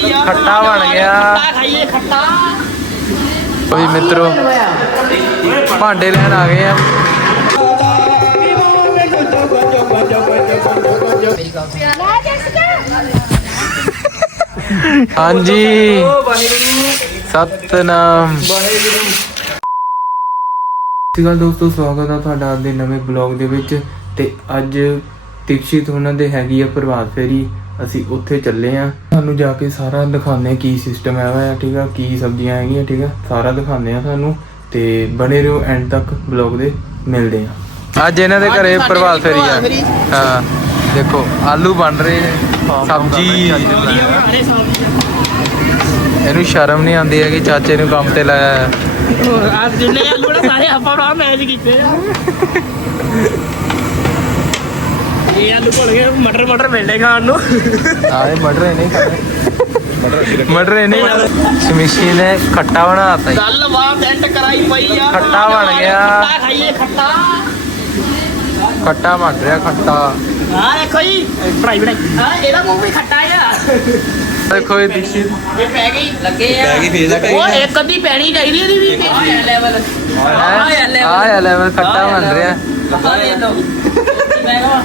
ਖੱਟਾ ਬਣ ਗਿਆ। ਖਾਈਏ ਖੱਟਾ ਕੋਈ ਮਿੱਤਰੋ, ਭਾਂਡੇ ਲੈਣ ਆ ਗਏ ਆ। ਹਾਂਜੀ। ਸਤਨਾਮ। ਸਤਿ ਗੱਲ ਦੋਸਤੋ, ਸਵਾਗਤ ਹੈ ਤੁਹਾਡਾ ਅੱਜ ਦੇ ਨਵੇਂ ਬਲੌਗ ਦੇ ਵਿੱਚ। ਤੇ ਅੱਜ ਦੀਕਸ਼ਿਤ ਉਹਨਾਂ ਦੇ ਹੈਗੀ ਆ ਪ੍ਰਭਾਤ ਫੇਰੀ। ਅਸੀਂ ਉੱਥੇ ਚੱਲੇ ਆ। ਤੁਹਾਨੂੰ ਜਾ ਕੇ ਸਾਰਾ ਦਿਖਾਉਂਦੇ ਕੀ ਸਿਸਟਮ ਹੈਗਾ ਆ ਠੀਕ ਆ ਕੀ ਸਬਜ਼ੀਆਂ ਹੈਗੀਆਂ ਠੀਕ ਆ। ਸਾਰਾ ਦਿਖਾਉਂਦੇ ਆ ਤੁਹਾਨੂੰ ਤੇ ਬਣੇ ਰਹੋ ਐਂਡ ਤੱਕ ਬਲੌਗ ਦੇ ਮਿਲਦੇ ਆ ਅੱਜ ਇਹਨਾਂ ਦੇ ਘਰੇ ਪ੍ਰਭਾਤ ਫੇਰੀ ਆ। ਹਾਂ ਦੇਖੋ ਆਲੂ ਬਣ ਰਹੇ ਨੇ ਸਬਜ਼ੀ। ਇਹਨੂੰ ਸ਼ਰਮ ਨਹੀਂ ਆਉਂਦੀ ਹੈਗੀ ਚਾਚੇ ਨੂੰ ਕੰਮ ਤੇ ਲਾਇਆ ਹੈ ਆ ਜਿੰਨੇ ਆਲੂ ਨਾ ਸਾਰੇ ਆਪਾਂ ਭਰਾ ਮੈਚ ਕੀਤੇ ਆ। ਇਹ ਆਲੂ ਭੁੱਲ ਗਏ ਮਟਰ ਮਟਰ ਮਿਲਦੇ ਖਾਣ ਨੂੰ। ਆਏ ਮਟਰ ਇਹਨੇ ਖਾਣੇ। ਮਟਰ ਇਹਨੇ ਸਮੀਸ਼ੀ ਨੇ ਖੱਟਾ ਬਣਾਤਾ ਜੀ। ਗੱਲ ਬਾਤ ਐਂਡ ਕਰਾਈ ਪਈ ਆ। ਖੱਟਾ ਬਣ ਗਿਆ। ਖੱਟਾ ਖਾਈਏ ਖੱਟਾ। ਖੱਟਾ ਬਣ ਰਿਹਾ ਖੱਟਾ। ਆ ਦੇਖੋ ਜੀ। ਪੜਾਈ ਪੜਾਈ ਹਾਂ ਇਹਦਾ ਮੂੰਹ ਵੀ ਖੱਟਾ ਆ। ਦੇਖੋ ਇਹ ਦੀਕਸ਼ਿਤ ਇਹ ਪੈ ਗਈ ਲੱਗੇ ਆ। ਪੈ ਗਈ ਫੇਸ ਉਹ ਇੱਕ ਅੱਧੀ ਪੈਣੀ ਚਾਹੀਦੀ ਇਹਦੀ ਵੀ। ਲੈਵਲ ਆ ਆ ਲੈਵਲ ਖੱਟਾ ਬਣ ਰਿਹਾ। ਆ ਲੈ ਲਓ। ਮੈਂ ਕਹਾਂ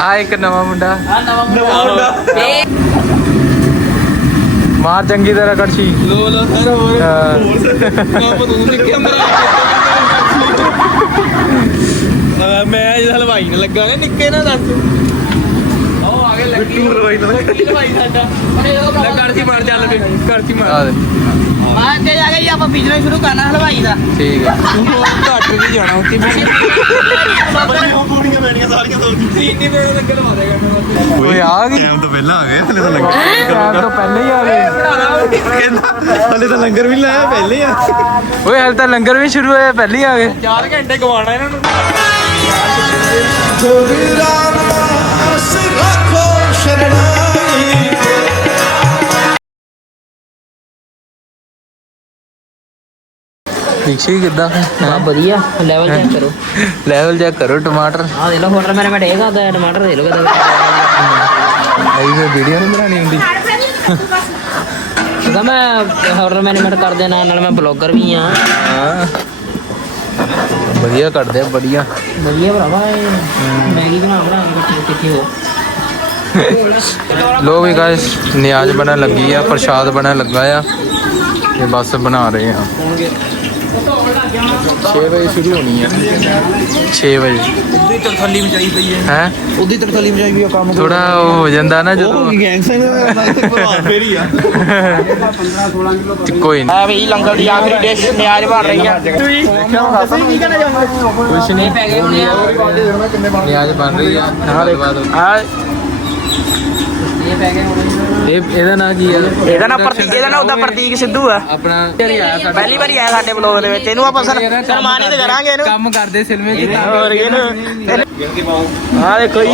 ਆ ਇੱਕ ਨਵਾਂ ਮੁੰਡਾ। ਆ ਨਵਾਂ ਮੁੰਡਾ ਇਹ ਮਾਰ ਚੰਗੀ ਤਰ੍ਹਾਂ ਕੜਛੀ। ਲੋ ਲੋ ਸਰ ਹੋਰ। ਕੰਮ ਤੂੰ ਨਿੱਕੇ ਮੇਰਾ ਮੈਂ ਜਿਹੜਾ ਹਲਵਾਈ ਨੇ ਲੱਗਾ ਨੇ ਨਿੱਕੇ ਨਾ ਦੱਸ। ਉਹ ਆ ਗਏ ਲੱਗੀ। ਹਲਵਾਈ ਨਾਲ ਹਲਵਾਈ ਸਾਡਾ। ਲੈ ਕਰਚੀ ਮਾਰ ਚੱਲ ਕਰਚੀ ਆ ਮਾਰ। ਦੇ, ਆ ਅੱਗੇ ਜਾ ਕੇ ਆਪਾਂ ਬਿਜ਼ਨਸ ਸ਼ੁਰੂ ਕਰਨਾ ਹਲਵਾਈ ਦਾ। ਠੀਕ ਹੈ। ਘੱਟ ਵੀ ਜਾਣਾ ਉੱਥੇ ਲੱਗਣ ਕੋਈ ਆ ਗਈ? ਟਾਈਮ ਤੋਂ ਪਹਿਲਾਂ ਆ ਗਏ ਹਲੇ ਤਾਂ ਲੰਗਰ ਟਾਈਮ ਤੋਂ ਪਹਿਲਾਂ ਹੀ ਆ ਗਏ। ਹਲੇ ਤਾਂ ਲੰਗਰ ਵੀ ਲਾਇਆ ਪਹਿਲੇ ਆ ਓਏ ਹਾਲੇ ਤਾਂ ਲੰਗਰ ਵੀ ਸ਼ੁਰੂ ਹੋਇਆ ਪਹਿਲਾਂ ਹੀ ਆ ਗਏ। 4 ਘੰਟੇ ਗਵਾਣਾ ਇਹਨਾਂ ਨੂੰ। ਦੀਕਸ਼ਿਤ ਕਿੱਦਾਂ? ਆ ਵਧੀਆ ਲੈਵਲ ਚੈੱਕ ਕਰੋ। ਲੈਵਲ ਚੈੱਕ ਕਰੋ ਟਮਾਟਰ। ਆ ਦੇ ਲਓ ਹੋਟਲ ਮੈਨੇ ਮੈਂ ਡੇਗਾ ਦਾ ਟਮਾਟਰ ਦੇ ਲਓ ਕਦਾ ਆਈ ਵੀਡੀਓ ਨਹੀਂ ਬਣਾਣੀ ਹੁੰਦੀ। ਕਦਾ ਮੈਂ ਹੋਟਲ ਮੈਨੇਜਮੈਂਟ ਕਰਦੇ ਨਾਲ ਨਾਲ ਮੈਂ ਬਲੌਗਰ ਵੀ ਆ। ਹਾਂ। ਵਧੀਆ ਕੱਢਦੇ ਆ ਵਧੀਆ। ਵਧੀਆ ਭਰਾਵਾ ਇਹ। ਮੈਗੀ ਬਣਾ ਬਣਾ ਕੇ ਕਿੱਥੇ ਹੋ ਲੋ ਵੀ ਗਾਇਸ ਨਿਆਜ਼ ਬਣਨ ਲੱਗੀ ਆ ਪ੍ਰਸ਼ਾਦ ਬਣਨ ਲੱਗਾ ਆ ਤੇ ਬਸ ਬਣਾ ਰਹੇ ਆ। 6 ਵਜੇ ਸ਼ੁਰੂ ਹੋਣੀ ਆ। 6 ਵਜੇ। ਉਦੋਂ ਹੀ ਤਰਥੱਲੀ ਮਚਾਈ ਪਈ ਹੈ। ਹੈ? ਉਦੋਂ ਹੀ ਤਰਥੱਲੀ ਮਚਾਈ ਪਈ ਆ ਕੰਮ ਥੋੜਾ ਉਹ ਹੋ ਜਾਂਦਾ ਨਾ ਜਦੋਂ। ਗੈਂਗ ਸਿੰਘ ਦਾ ਪ੍ਰਭਾਤ ਫੇਰੀ ਆ। ਕੋਈ ਨਹੀਂ ਆ ਵੀ ਲੰਗਰ ਦੀ ਆਖਰੀ ਡਿਸ਼ ਨਿਆਜ ਬਣ ਰਹੀ ਆ। ਕੁਛ ਨਹੀਂ ਪੈ ਗਏ ਹੋਣੇ ਆ ਨਿਆਜ਼ ਬਣ ਰਹੀ ਆ। ਧੰਨਵਾਦ ਆ ਇਹ ਇਹਦਾ ਨਾਂ ਕੀ ਆ? ਇਹਦਾ ਨਾ ਪ੍ਰਤੀਕ ਇਹਦਾ ਨਾ ਉਹਦਾ ਪ੍ਰਤੀਕ ਸਿੱਧੂ ਆ। ਆਪਣਾ ਪਹਿਲੀ ਵਾਰੀ ਆਇਆ ਸਾਡੇ ਬਲੌਗ ਦੇ ਵਿੱਚ। ਇਹਨੂੰ ਆਪਾਂ ਸਨ- ਸਨਮਾਨਿਤ ਕਰਾਂਗੇ ਇਹਨੂੰ। ਕੰਮ ਕਰਦੇ ਸਿਲਮੇ ਕੀਤਾ ਹੋਰ ਇਹਨੂੰ ਆ ਦੇਖੋ ਜੀ।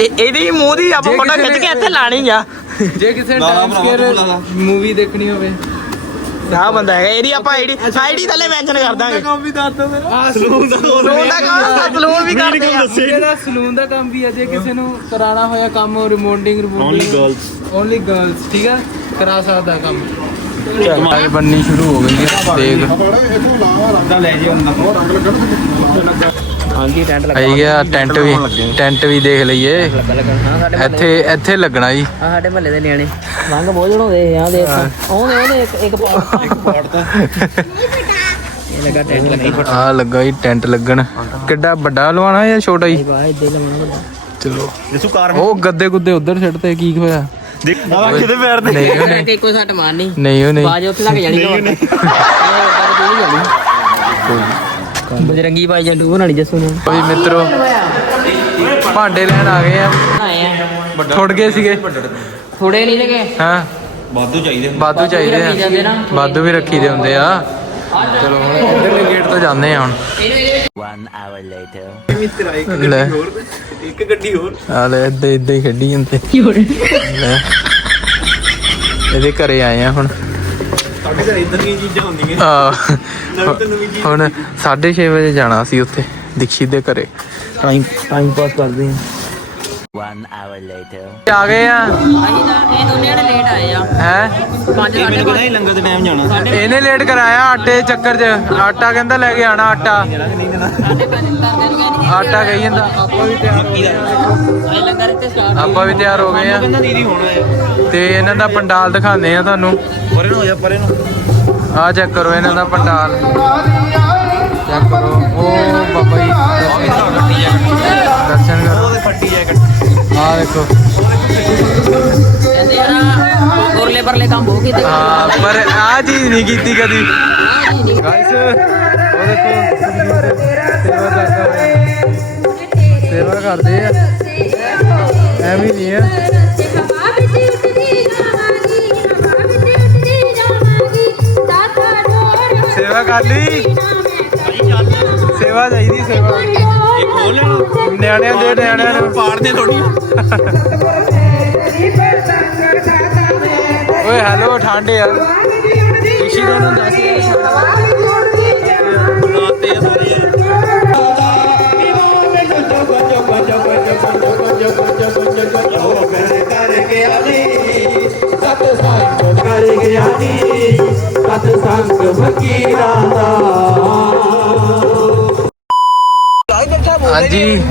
ਇਹ- ਇਹਦੀ ਮੂੰਹ ਦੀ ਆਪਾਂ ਫੋਟੋ ਖਿੱਚ ਕੇ ਇੱਥੇ ਲਾਣੀ ਆ। ਜੇ ਕਿਸੇ ਟਾਈਮ ਸਕੇਅਰ। ਮੂਵੀ ਦੇਖਣੀ ਹੋਵੇ। ਆ ਬੰਦਾ ਹੈਗਾ ਇਹਦੀ ਆਪਾਂ ਆਈਡੀ ਆਈਡੀ ਥੱਲੇ ਮੈਂਸ਼ਨ ਕਰ ਦਾਂਗੇ ਕੰਮ ਵੀ ਦੱਸ ਦੋ ਮੇਰਾ ਸਲੂਨ ਦਾ ਸਲੂਨ ਦਾ ਕੰਮ ਸਲੂਨ ਵੀ ਕਰਦੇ ਆ। ਇਹਦਾ ਸਲੂਨ ਦਾ ਕੰਮ ਵੀ ਹੈ ਜੇ ਕਿਸੇ ਨੂੰ ਕਰਾਉਣਾ ਹੋਇਆ ਕੰਮ remoting remoting Only girls. Only girls ਠੀਕ ਹੈ ਕਰਾ ਸਕਦਾ ਕੰਮ। ਚੱਲ। ਬੰਨੀ ਸ਼ੁਰੂ ਹੋ ਗਈ ਹੈ ਦੇਖ। ਹਾਂਜੀ ਟੈਂਟ ਆਈ ਗਿਆ ਟੈਂਟ ਵੀ ਟੈਂਟ ਵੀ ਦੇਖ ਲਈਏ। ਇੱਥੇ ਇੱਥੇ ਲੱਗਣਾ ਜੀ। ਆ ਸਾਡੇ ਮਹੱਲੇ ਦੇ ਨਿਆਣੇ। ਰੰਗ ਬਹੁਤ ਜਣਾਉਂਦੇ ਆ ਦੇਖ। ਉਹਨੇ ਉਹਨੇ ਇੱਕ ਇੱਕ ਪਾਟ ਇੱਕ ਪਾਟ ਤਾਂ। ਇਹ ਲੱਗਾ ਟੈਂਟ ਲੱਗਾ ਆ ਲੱਗਾ ਜੀ ਟੈਂਟ ਲੱਗਣ। ਕਿੱਡਾ ਵੱਡਾ ਲਵਾਣਾ ਜਾਂ ਛੋਟਾ ਜੀ? ਚਲੋ। ਉਹ ਗੱਦੇ ਗੁੱਦੇ ਉਧਰ ਛੱਡਤੇ ਕੀ ਹੋਇਆ? ਦੇਖ। ਆ ਕਿਤੇ ਪੈਰ ਦੇ ਨਹੀਂ ਉਹ ਨਹੀਂ ਤੇ ਕੋਈ ਸੱਟ ਮਾਰਨੀ। ਨਹੀਂ ਉਹ ਨਹੀਂ। ਬਾਜ ਉੱਥੇ ਲੱਗ ਜਾਣੀ ਨਹੀਂ ਬਜਰੰਗੀ ਬਾਈ ਜੰਡੂ ਬਣਾਣੀ ਜੱਸੂ ਨੇ। ਕੋਈ ਮਿੱਤਰੋ ਭਾਂਡੇ ਲੈਣ ਆ ਗਏ ਆ। ਆਏ ਆ। ਥੁੜ ਗਏ ਸੀਗੇ। ਥੋੜੇ ਨਹੀਂ ਲਗੇ ਹਾਂ। ਵਾਧੂ ਚਾਹੀਦੇ ਬਾਦੂ ਚਾਹੀਦੇ। ਆ। ਬਾਦੂ ਵੀ ਰੱਖੀ ਦੇ ਹੁੰਦੇ ਆ। ਚਲੋ ਹੁਣ ਇਧਰਲੇ ਗੇਟ ਤੋਂ ਜਾਂਦੇ ਆ ਹੁਣ। ਲੈ। ਇੱਕ ਗੱਡੀ ਹੋਰ। ਆ ਲੈ ਇੱਦਾਂ ਇੱਦਾਂ ਹੀ ਖੇਡੀ ਜਾਂਦੇ। ਲੈ। ਇਹਦੇ ਘਰੇ ਆਏ ਆ ਹੁਣ। ਸਾਡੇ ਘਰ ਇਦਾਂ ਦੀਆਂ ਚੀਜ਼ਾਂ ਹੁੰਦੀਆਂ। ਆ। ਨਵੀਂ ਤੋਂ ਨਵੀਂ ਚੀਜ਼। ਹੁਣ 6:30 ਵਜੇ ਜਾਣਾ ਸੀ ਉੱਥੇ ਦੀਕਸ਼ਿਤ ਦੇ ਘਰੇ। ਟਾਈਮ ਟਾਈਮ ਪਾਸ ਕਰਦੇ ਆ। ਆ ਗਏ ਆ? ਅਸੀਂ ਤਾਂ ਇਹ ਦੋਨੇ ਜਣੇ ਲੇਟ ਆਏ ਆ। ਹੈ? ਪੰਜ ਇਹ ਸਾਢੇ ਮੈਨੂੰ ਕਹਿੰਦਾ ਪੰਜ ਸੀ ਲੰਗਰ ਦੇ ਟਾਈਮ ਜਾਣਾ ਇਹਨੇ ਲੇਟ ਕਰਾਇਆ ਆਟੇ ਦੇ ਚੱਕਰ 'ਚ। ਆਟਾ ਕਹਿੰਦਾ ਲੈ ਕੇ ਆਣਾ ਆਟਾ। ਸਾਢੇ ਪੰਜ ਕਰਦੇ ਨੂੰ ਕਹਿੰਦੀ ਆਟਾ ਕਹੀ ਜਾਂਦਾ। ਆਪਾਂ ਵੀ ਤਿਆਰ ਹੋ ਗਏ ਆ। ਅਸੀਂ ਲੰਗਰ ਇੱਥੇ ਸਟਾਰਟ ਆਪਾਂ ਵੀ ਤਿਆਰ ਹੋ ਗਏ ਆ। ਕਹਿੰਦਾ ਦੀਦੀ ਹੋਣਾ ਹੈ ਤੇ ਇਹਨਾਂ ਦਾ ਪੰਡਾਲ ਦਿਖਾਉਂਦੇ ਆ ਤੁਹਾਨੂੰ। ਪਰੇ ਨੂੰ ਹੋ ਜਾ ਪਰੇ ਨੂੰ। ਆ ਚੈੱਕ ਕਰੋ ਇਹਨਾਂ ਦਾ ਪੰਡਾਲ। ਚੈੱਕ ਕਰੋ। ਉਹ ਬਾਬਾ ਜੀ ਦਰਸ਼ਨ ਕਰੋ। ਉਹਦੇ ਫੱਟੀ ਜੈਕਟ ਆ ਦੇਖੋ। ਕਹਿੰਦੇ ਆ ਉਰਲੇ ਪਰਲੇ ਕੰਮ ਬਹੁਤ ਕੀਤੇ। ਹਾਂ ਪਰ ਆ ਚੀਜ਼ ਨਹੀਂ ਕੀਤੀ ਕਦੀ। ਗਾਇਸ ਉਹ ਦੇਖੋ। ਸੇਵਾ ਕਰਦਾ। ਸੇਵਾ ਕਰਦੇ ਆ। ਐਵੇਂ ਨਹੀਂ ਆ। ਸੇਵਾ ਕਰ ਲਈ। ਸੇਵਾ ਚਾਹੀਦੀ ਸੇਵਾ। ਇਹ ਖੋਲ ਲੈਣਾ। ਨਿਆਣਿਆਂ ਦੇ ਨਿਆਣਿਆਂ ਨੂੰ ਪਾੜਦੇ ਥੋੜੀ ਓਏ ਹੈਲੋ ਠੰਡ ਆ। ਖੁਸ਼ੀ ਦਾ ਨੂੰ ਦੱਸ ਬਣਾਤੇ ਸਾਰੇ ਹਾਂਜੀ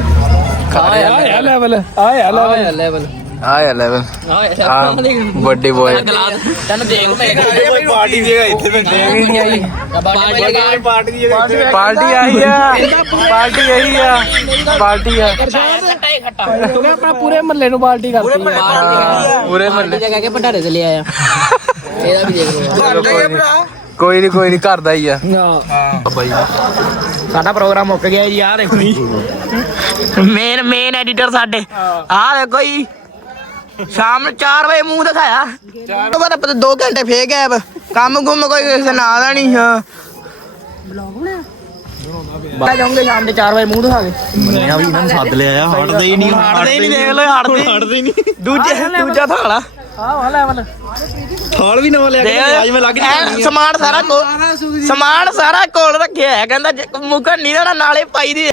ਆਇਆ ਲੈਵਲ ਆਇਆ ਆਇਆ ਲੈਵਲ ਆਇਆ ਲੈਵਲ ਆਇਆ ਆ ਵੱਡੇ ਬੋਏ ਗਲਾਸ ਤੈਨੂੰ ਦੇਖ ਮੈਂ ਕੋਈ ਪਾਰਟੀ ਜਗ੍ਹਾ ਇੱਥੇ ਬੈਠੇ ਆ ਨਹੀਂ ਆਈ ਪਾਰਟੀ ਦੀ ਜਗ੍ਹਾ ਇੱਥੇ ਪਾਰਟੀ ਆਈ ਆ। ਪਾਰਟੀ ਆਈ ਆ। ਪਾਰਟੀ ਆ। ਹੀ ਖੱਟਾ। ਆਪਣਾ ਪੂਰੇ ਮਹੱਲੇ ਨੂੰ ਪਾਰਟੀ ਕਰਤੀ। ਪੂਰੇ ਮਹੱਲੇ ਜਗ੍ਹਾ ਕੇ ਭੰਡਾਰੇ ਤੇ ਲਿਆ ਆ ਇਹਦਾ ਵੀ ਦੇਖ ਲਓ। ਕੋਈ ਨਹੀਂ ਕੋਈ ਨਹੀਂ ਘਰ ਦਾ ਹੀ ਆ। ਬਾਈ ਸਾਡਾ ਪ੍ਰੋਗਰਾਮ ਮੁੱਕ ਗਿਆ ਜੀ ਆਹ ਦੇਖੋ ਜੀ। ਮੇਨ ਮੇਨ ਐਡੀਟਰ ਸਾਡੇ। ਆਹ ਦੇਖੋ ਜੀ। ਸ਼ਾਮ ਨੂੰ 4 ਵਜੇ ਮੂੰਹ ਦਿਖਾਇਆ। ਤੋਂ ਬਾਅਦ ਪਤਾ 2 ਘੰਟੇ ਫੇਰ ਗਏ ਕੰਮ ਗੁੰਮ ਕੋਈ ਕਿਸੇ ਨਾਲ ਦਾ ਨਹੀਂ ਹਾਂ। ਬਲੌਗ ਜਾਉਂਗੇ ਸ਼ਾਮ ਦੇ 4 ਵਜੇ ਮੂੰਹ ਦਿਖਾ ਕੇ। ਬਣਿਆ ਵੀ ਇਹਨਾਂ ਨੂੰ ਸੱਦ ਲਿਆ ਆ ਹਟਦੇ ਹੀ ਨਹੀਂ। ਹਟਦੇ ਹੀ ਨਹੀਂ ਦੇਖ ਲਓ ਹਟਦੇ ਹਟਦੇ ਹੀ ਨਹੀਂ। ਦੂਜੇ ਦੂਜਾ ਥਾਲਾ ਥਾਲ ਵੀ ਨਵਾਂ ਲੈ ਕੇ ਆਇਆ, ਅੱਜ ਮੈਂ ਲੱਗ ਐਨ ਸਮਾਨ ਸਾਰਾ ਕੋਲ ਸਮਾਨ ਸਾਰਾ ਕੋਲ ਰੱਖਿਆ ਹੈ ਕਹਿੰਦਾ ਜੇ ਮੁਕਣ ਨਹੀਂ ਦੇਣਾ ਨਾਲੇ ਪਾਈ ਦੀ।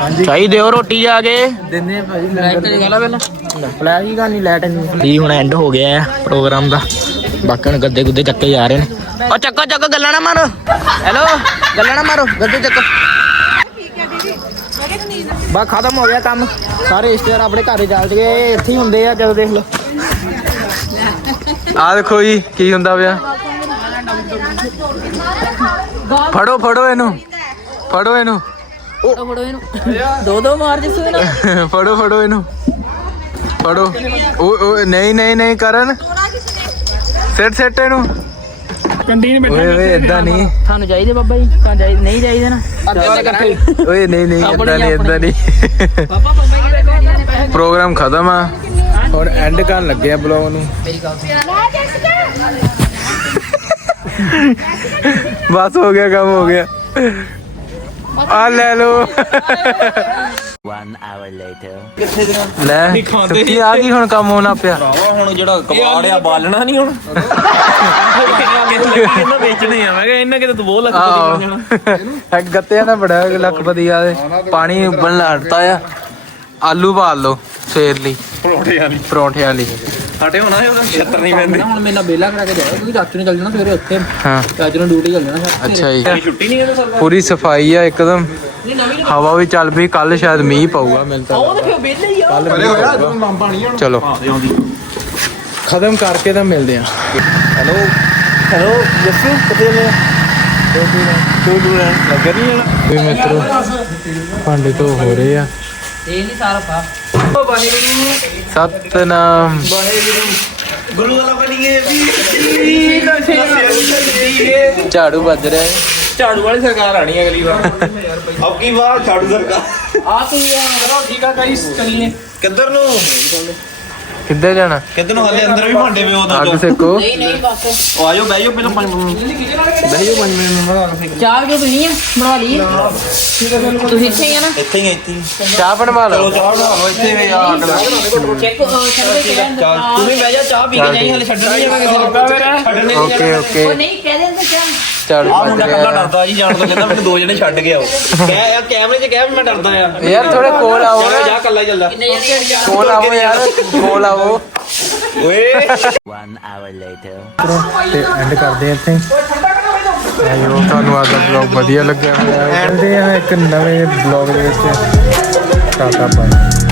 ਹਾਂਜੀ। ਚਾਹੀ ਦਿਓ ਰੋਟੀ ਜਾ ਕੇ। ਦਿੰਦੇ ਭਾਈ ਲਾਈਟ ਦੀ ਗੱਲ ਪਹਿਲਾਂ। ਫਲੈਸ਼ ਹੀ ਨਹੀਂ ਲਾਈਟ ਨਹੀਂ। ਹੁਣ ਐਂਡ ਹੋ ਗਿਆ ਹੈ ਪ੍ਰੋਗਰਾਮ ਦਾ। ਬਾਕੀ ਹੁਣ ਗੱਦੇ ਗੁੱਦੇ ਚੱਕੇ ਜਾ ਰਹੇ ਨੇ। ਉਹ ਚੱਕੋ ਚੱਕੋ ਗੱਲਾਂ ਨਾ ਮਾਰੋ। ਹੈਲੋ ਗੱਲਾਂ ਨਾ ਮਾਰੋ ਗੱਦੇ ਚੱਕੋ। ਬਾ ਖਤਮ ਹੋ ਗਿਆ ਕੰਮ। ਸਾਰੇ ਰਿਸ਼ਤੇਦਾਰ ਆਪਣੇ ਘਰੇ ਚੱਲ ਗਏ ਇੱਥੇ ਹੀ ਹੁੰਦੇ ਆ ਜਦੋਂ ਦੇਖ ਲਓ। ਆ ਦੇਖੋ ਜੀ ਕੀ ਹੁੰਦਾ ਪਿਆ। ਫੜੋ ਫੜੋ ਇਹਨੂੰ। ਫੜੋ ਇਹਨੂੰ। ਫੜੋ ਇਹਨੂੰ ਦੋ ਦੋ ਮਾਰ ਜਿਸੂ ਇਹਨੂੰ ਫੜੋ ਫੜੋ ਇਹਨੂੰ। ਫੜੋ। ਉਹ ਉਹ ਨਹੀਂ ਨਹੀਂ ਨਹੀਂ ਕਰਨ। ਸੈਟ ਸੈਟ ਇਹਨੂੰ। ਕੰਟੀਨ ਓਏ ਓਏ ਇਦਾਂ ਨਹੀਂ। ਤੁਹਾਨੂੰ ਚਾਹੀਦੇ ਬਾਬਾ ਜੀ ਤਾਂ ਚਾਹੀਦੇ ਨਹੀਂ ਚਾਹੀਦੇ ਨਾ। ਓਏ ਨਹੀਂ ਨਹੀਂ ਇਦਾਂ ਨਹੀਂ ਇਦਾਂ ਨਹੀਂ। ਪ੍ਰੋਗਰਾਮ ਖਤਮ ਆ। ਔਰ ਐਂਡ ਕਰਨ ਲੱਗੇ ਆ ਬਲੌਗ ਨੂੰ। ਮੇਰੀ ਗੱਲ ਬਸ ਹੋ ਗਿਆ ਕੰਮ ਹੋ ਗਿਆ। ਆ ਲੈ ਲੋ ਲੈ ਸੱਚੀ ਆ ਕੀ ਹੁਣ ਕੰਮ ਹੋਣਾ ਪਿਆ? ਭਰਾਵਾ ਹੁਣ ਜਿਹੜਾ ਕਬਾੜ ਆ ਬਾਲਣਾ ਨਹੀਂ ਹੁਣ। ਇਹਨਾਂ ਵੇਚਣੇ ਆ ਮੈਂ ਕਿਹਾ ਇਹਨਾਂ ਕਿਤੇ ਤੂੰ ਬਹੁਤ ਲੱਖ ਆਹੋ। ਇੱਕ ਗੱਤਿਆਂ ਦਾ ਬੜਾ ਲੱਖਪਤੀ ਆ ਦੇ ਪਾਣੀ ਉਬਲਣ ਲੜਤਾ ਆ। ਆਲੂ ਭਾਲ ਲੋ ਸਵੇਰ ਲਈ। ਪਰੌਂਠੇ ਵਾਲੀ। ਪਰੌਂਠਿਆਂ ਲਈ ਹਟੇ ਹੋਣਾ ਇਹ ਉਹਦਾ ਛੱਤਰ ਨਹੀਂ ਪੈਂਦੇ। ਹੁਣ ਮੇਰੇ ਨਾਲ ਬੇਲਾ ਕਰਾ ਕੇ ਜਾਓ ਕਿਉਂਕਿ ਚਾਚੂ ਨੇ ਚੱਲ ਜਾਣਾ ਸਵੇਰੇ ਉੱਥੇ। ਹਾਂ। ਚਾਚੂ ਨੇ ਡਿਊਟੀ ਚੱਲ ਜਾਣਾ ਫਿਰ ਅੱਛਾ ਜੀ। ਛੁੱਟੀ ਨਹੀਂ ਇਹਦੇ ਸਰ ਪੂਰੀ ਸਫ਼ਾਈ ਆ ਇੱਕਦਮ। ਹਵਾ ਵੀ ਚੱਲ ਪਈ ਕੱਲ ਸ਼ਾਇਦ ਮੀਂਹ ਪਊਗਾ ਮੈਨੂੰ ਤਾਂ ਉਹ ਦੇਖੋ ਬੇਲੇ ਹੀ ਆ। ਚਲੋ। ਖਤਮ ਕਰਕੇ ਤਾਂ ਮਿਲਦੇ ਆ ਹੈਲੋ। ਹੈਲੋ ਜੱਸੂ ਕਿਤੇ ਨੇ ਤੂੰ ਤੂੰ ਲੱਗਾ ਨਹੀਂ ਜਾਣਾ। ਵੀ ਮਿੱਤਰੋ ਭਾਂਡੇ ਤੋਂ ਹੋ ਰਹੇ ਆ। ਇਹ ਨਹੀਂ ਸਾਰਾ ਪਾ। ਸਤਨਾਮ। ਗੁਰੂ ਵਾਲਾ ਬਣੀਏ ਵੀ ਝਾੜੂ ਵੱਜ ਰਿਹਾ ਹੈ। ਝਾੜੂ ਵਾਲੀ ਸਰਕਾਰ ਆਣੀ ਅਗਲੀ ਵਾਰ। ਅਬ ਕੀ ਵਾਰ? ਝਾੜੂ ਸਰਕਾਰ। ਆ ਤੂੰ ਯਾਰ ਠੀਕ ਆ ਗਾਈਸ ਚੱਲੀਏ ਕਿੱਧਰ ਨੂੰ? ਕਿੱਧਰ ਜਾਣਾ? ਕਿੱਧਰ ਨੂੰ ਹਲੇ ਅੰਦਰ ਵੀ ਭਾਂਡੇ ਵੇ ਉਹਦਾ ਅੱਗ ਸੇਕੋ। ਨਹੀਂ ਨਹੀਂ ਬਸ। ਉਹ ਆਜੋ ਬਹਿ ਜਾਓ ਪਹਿਲਾਂ 5 ਮਿੰਟ ਬਹਿ ਜਾਓ 5 ਮਿੰਟ ਮੈਂ ਚਾਹ ਜੋ ਪੀਣੀ ਆ ਬਣਾ ਲਈ ਤੁਸੀਂ ਇੱਥੇ ਹੀ ਆ ਨਾ? ਇੱਥੇ ਹੀ ਇੱਥੇ ਹੀ। ਚਾਹ ਬਣਵਾ ਚਲੋ ਲਓ ਚਾਹ ਬਣਾ ਲਓ ਇੱਥੇ ਵੀ ਆ ਛੱਡ ਚਾਹ। ਤੁਸੀਂ ਬਹਿ ਜਾ ਚਾਹ ਪੀ ਕੇ ਜਾਈ ਹਲੇ ਛੱਡਣੀ ਨਹੀਂ ਮੈਂ ਕਿਸੇ ਨੂੰ ਛੱਡਣੇ ਓਕੇ ਓਕੇ ਉਹ ਨਹੀਂ ਕਹਿ ਦੇ ਅੰਦਰ ਚਾਹ ਚਾਰ ਆ ਮੁੰਡਾ ਕੱਲਾ ਡਰਦਾ ਜੀ ਜਾਣ ਤੋਂ ਕਹਿੰਦਾ ਮੈਨੂੰ ਦੋ ਜਣੇ ਛੱਡ ਕੇ ਆਓ। ਕਹਿ ਯਾਰ ਕੈਮਰੇ 'ਚ ਕਹਿ ਵੀ ਮੈਂ ਡਰਦਾ ਆ। ਯਾਰ ਥੋੜੇ ਕੋਲ ਆਓ। ਜਾ ਜਾ ਕੱਲਾ ਹੀ ਚੱਲਦਾ। ਕੋਲ ਆਓ ਯਾਰ ਕੋਲ ਆਓ। ਓਏ। ਤੇ ਐਂਡ ਕਰਦੇ ਆ ਇੱਥੇ। ਆਇਓ ਤੁਹਾਨੂੰ ਅੱਜ ਦਾ ਬਲੌਗ ਵਧੀਆ ਲੱਗਿਆ ਹੋਇਆ। ਮਿਲਦੇ ਆ ਇੱਕ ਨਵੇਂ ਬਲੌਗ ਦੇ ਵਿੱਚ। Tata bye.